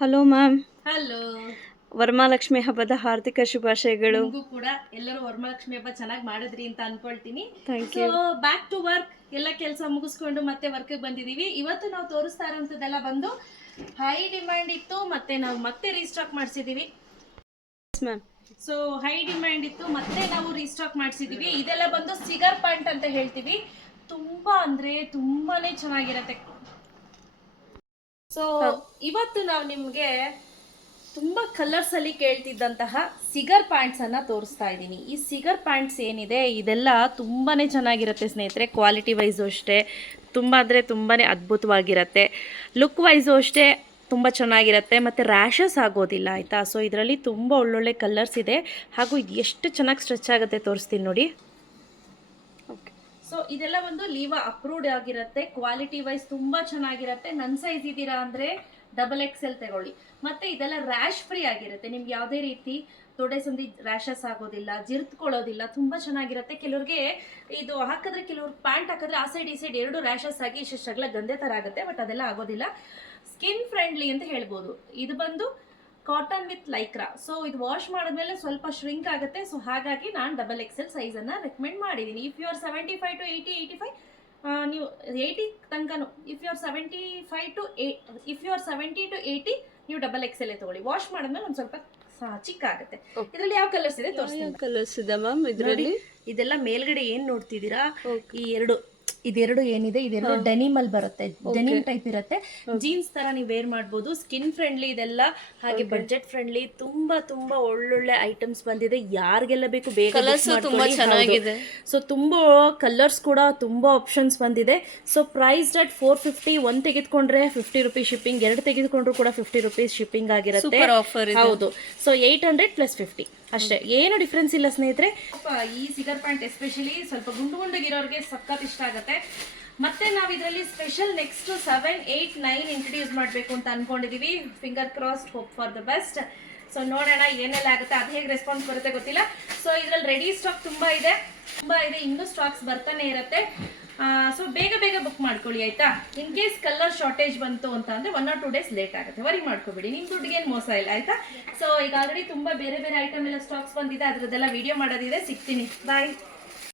Hello ma'am hello Varamahalakshmi ಹಬ್ಬದ ಹಾರ್ದಿಕ ಶುಭಾಶಯಗಳು. ಕೂಡ ಎಲ್ಲರೂ ವರಮಹಾಲಕ್ಷ್ಮಿ ಹಬ್ಬ ಚೆನ್ನಾಗಿ ಮಾಡಿದ್ರಿ ಅಂತ ಅನ್ಕೊಳ್ತೀನಿ. ಬ್ಯಾಕ್ ಟು ವರ್ಕ್ ಎಲ್ಲ ಕೆಲಸ ಮುಗಿಸ್ಕೊಂಡು ಮತ್ತೆ ವರ್ಕ್ ಬಂದಿದೀವಿ. ಇವತ್ತು ನಾವು ತೋರಿಸ್ತಾ ಇರೋಂಥದ್ದೆಲ್ಲ ಬಂದು ಹೈ ಡಿಮ್ಯಾಂಡ್ ಇತ್ತು ಮತ್ತೆ ನಾವು ಮತ್ತೆ ರೀಸ್ಟಾಕ್ ಮಾಡಿಸಿದೀವಿ. ಮ್ಯಾಮ್ ಸೊ ಹೈ ಡಿಮ್ಯಾಂಡ್ ಇತ್ತು ಮತ್ತೆ ನಾವು ರೀಸ್ಟಾಕ್ ಮಾಡಿಸಿದೀವಿ. ಇದೆಲ್ಲ ಬಂದು ಸಿಗರ್ ಪಾಯಿಂಟ್ ಅಂತ ಹೇಳ್ತೀವಿ. ತುಂಬಾ ಅಂದ್ರೆ ತುಂಬಾನೇ ಚೆನ್ನಾಗಿರತ್ತೆ. ಸೊ ಇವತ್ತು ನಾವು ನಿಮ್ಗೆ ತುಂಬಾ ಕಲರ್ಸ್ ಅಲ್ಲಿ ಕೇಳ್ತಿದ್ದಂತಹ ಸಿಗರ್ ಪ್ಯಾಂಟ್ಸ್ ಅನ್ನ ತೋರಿಸ್ತಾ ಇದ್ದೀನಿ. ಈ ಸಿಗರ್ ಪ್ಯಾಂಟ್ಸ್ ಏನಿದೆ ಇದೆಲ್ಲ ತುಂಬಾನೇ ಚೆನ್ನಾಗಿರುತ್ತೆ ಸ್ನೇಹಿತರೆ ಕ್ವಾಲಿಟಿ ವೈಸ್ ಅಷ್ಟೇ. ತುಂಬ ಅಂದ್ರೆ ತುಂಬಾನೇ ಅದ್ಭುತವಾಗಿರುತ್ತೆ. ಲುಕ್ ವೈಸು ಅಷ್ಟೇ ತುಂಬ ಚೆನ್ನಾಗಿರುತ್ತೆ ಮತ್ತು ರ್ಯಾಷಸ್ ಆಗೋದಿಲ್ಲ ಆಯಿತಾ? ಸೊ ಇದರಲ್ಲಿ ತುಂಬ ಒಳ್ಳೊಳ್ಳೆ ಕಲರ್ಸ್ ಇದೆ. ಹಾಗೂ ಇದು ಎಷ್ಟು ಚೆನ್ನಾಗಿ ಸ್ಟ್ರೆಚ್ ಆಗುತ್ತೆ ತೋರಿಸ್ತೀನಿ ನೋಡಿ. ಸೊ ಇದೆಲ್ಲ ಒಂದು ಲೀವ ಅಪ್ರೂವ್ಡ್ ಆಗಿರುತ್ತೆ. ಕ್ವಾಲಿಟಿ ವೈಸ್ ತುಂಬಾ ಚೆನ್ನಾಗಿರುತ್ತೆ. ನನ್ನ ಸೈಜ್ ಇದ್ದೀರಾ ಅಂದ್ರೆ ಡಬಲ್ ಎಕ್ಸ್ ಎಲ್ ತಗೊಳ್ಳಿ. ಮತ್ತೆ ಇದೆಲ್ಲ ರ್ಯಾಶ್ ಫ್ರೀ ಆಗಿರುತ್ತೆ. ನಿಮ್ಗೆ ಯಾವುದೇ ರೀತಿ ತೊಡೆ ಸಂದಿ ರ್ಯಾಶಸ್ ಆಗೋದಿಲ್ಲ, ಜಿರ್ತ್ಕೊಳ್ಳೋದಿಲ್ಲ, ತುಂಬಾ ಚೆನ್ನಾಗಿರುತ್ತೆ. ಕೆಲವ್ರಿಗೆ ಇದು ಹಾಕಿದ್ರೆ ಕೆಲವ್ರು ಪ್ಯಾಂಟ್ ಹಾಕಿದ್ರೆ ಆ ಸೈಡ್ ಈ ಸೈಡ್ ಎರಡು ರ್ಯಾಶಸ್ ಆಗಿ ಇಷ್ಟೆಲ್ಲ ಗಂದೆ ತರ ಆಗುತ್ತೆ ಬಟ್ ಅದೆಲ್ಲ ಆಗೋದಿಲ್ಲ. ಸ್ಕಿನ್ ಫ್ರೆಂಡ್ಲಿ ಅಂತ ಹೇಳ್ಬೋದು. ಇದು ಬಂದು ಕಾಟನ್ ವಿತ್ ಲೈಕ್ರಾ ಸೊ ಇದು ವಾಶ್ ಮಾಡಿದ್ಮೇಲೆ ಸ್ವಲ್ಪ ಶ್ರಿಂಕ್ ಆಗುತ್ತೆ. ಸೊ ಹಾಗಾಗಿ ನಾನು ಡಬಲ್ ಎಕ್ಸೆಲ್ ಸೈಜನ್ನು ರೆಕಮೆಂಡ್ ಮಾಡಿದ್ದೀನಿ. If you are seventy five to eighty eighty five ನೀವು ಏಯ್ಟಿ ತನಕನೂ if you are seventy five to ಏ if you are seventy to eighty ನೀವು ಡಬಲ್ ಎಕ್ಸೆಲ್ ತಗೊಳ್ಳಿ. ವಾಶ್ ಮಾಡಿದ್ಮೇಲೆ ಒಂದು ಸ್ವಲ್ಪ ಚಿಕ್ಕ ಆಗುತ್ತೆ. ಇದರಲ್ಲಿ ಯಾವ ಕಲರ್ಸ್ ಇದೆ? ತೋರಿಸ್ತೀನಿ. ಕಲರ್ಸ್ ಇದೆ ಮ್ಯಾಮ್ ಇದರಲ್ಲಿ? ಇದೆಲ್ಲ ಮೇಲ್ಗಡೆ ಏನು ನೋಡ್ತಿದ್ದೀರಾ. ಈ ಎರಡು ಇದೆರಡು ಏನಿದೆ? ಇದೆರಡು ಡೆನಿಮ್ ಅಲ್ಲಿ ಬರುತ್ತೆ. ಡೆನಿಮ್ ಟೈಪ್ ಇರುತ್ತೆ. ಜೀನ್ಸ್ ತರ ನೀವು ವೇರ್ ಮಾಡಬಹುದು ಸ್ಕಿನ್ ಫ್ರೆಂಡ್ಲಿ ಇದೆಲ್ಲ ಹಾಗೆ ಬಜೆಟ್ ಫ್ರೆಂಡ್ಲಿ ತುಂಬಾ ತುಂಬಾ ಒಳ್ಳೊಳ್ಳೆ ಐಟಮ್ಸ್ ಬಂದಿದೆ. ಯಾರಿಗೆಲ್ಲ ಬೇಕು ಬೇಗ ತುಂಬಾ ಚೆನ್ನಾಗಿದೆ. ಸೊ ತುಂಬಾ ಕಲರ್ಸ್ ಕೂಡ ತುಂಬಾ ಆಪ್ಷನ್ಸ್ ಬಂದಿದೆ. So price at four fifty ಒಂದ್ ತೆಗೆದುಕೊಂಡ್ರೆ ಫಿಫ್ಟಿ ರುಪೀಸ್ ಶಿಪ್ಪಿಂಗ್ ಎರಡು ತೆಗೆದುಕೊಂಡ್ರು ಕೂಡ ಫಿಫ್ಟಿ ರುಪೀಸ್ ಶಿಪ್ಪಿಂಗ್ ಆಗಿರುತ್ತೆ. ಹೌದು. So eight hundred plus fifty ಅಷ್ಟೇ, ಏನು ಡಿಫ್ರೆನ್ಸ್ ಇಲ್ಲ ಸ್ನೇಹಿತರೆ. ಈ ಸಿಗರ್ ಪ್ಯಾಂಟ್ ಎಸ್ಪೆಷಲಿ ಸ್ವಲ್ಪ ಗುಂಡು ಗುಂಡಗಿರೋರಿಗೆ ಸಖತ್ ಇಷ್ಟ ಆಗುತ್ತೆ. ಮತ್ತೆ ನಾವು ಇದರಲ್ಲಿ special next seven eight nine introduce ಮಾಡಬೇಕು ಅಂತ ಅನ್ಕೊಂಡಿದೀವಿ. Finger crossed hope for the best so ನೋಡೋಣ ಏನೆಲ್ಲ ಆಗುತ್ತೆ, ಅದು ಹೇಗೆ ರೆಸ್ಪಾನ್ಸ್ ಬರುತ್ತೆ ಗೊತ್ತಿಲ್ಲ. ಸೊ ಇದರಲ್ಲಿ ರೆಡಿ ಸ್ಟಾಕ್ ತುಂಬಾ ಇದೆ. ತುಂಬಾ ಇದೆ, ಇನ್ನೂ ಸ್ಟಾಕ್ಸ್ ಬರ್ತಾನೆ ಇರುತ್ತೆ. ಸೊ ಬೇಗ ಬೇಗ ಬುಕ್ ಮಾಡ್ಕೊಳ್ಳಿ, ಆಯ್ತಾ? ಇನ್ ಕೇಸ್ ಕಲರ್ ಶಾರ್ಟೇಜ್ ಬಂತು ಅಂತ ಅಂದ್ರೆ one or two days late ಆಗುತ್ತೆ. ವರಿ ಮಾಡ್ಕೋಬೇಡಿ, ನಿಮ್ ದುಡ್ಡಿಗೆ ಏನು ಮೋಸ ಇಲ್ಲ, ಆಯ್ತಾ? ಸೊ ಈಗ ಆಲ್ರೆಡಿ ತುಂಬಾ ಬೇರೆ ಬೇರೆ ಐಟಮ್ ಎಲ್ಲ ಸ್ಟಾಕ್ಸ್ ಬಂದಿದೆ, ಅದ್ರದ್ದೆಲ್ಲ ವಿಡಿಯೋ ಮಾಡೋದಿದೆ, ಸಿಗ್ತೀನಿ. ಬಾಯ್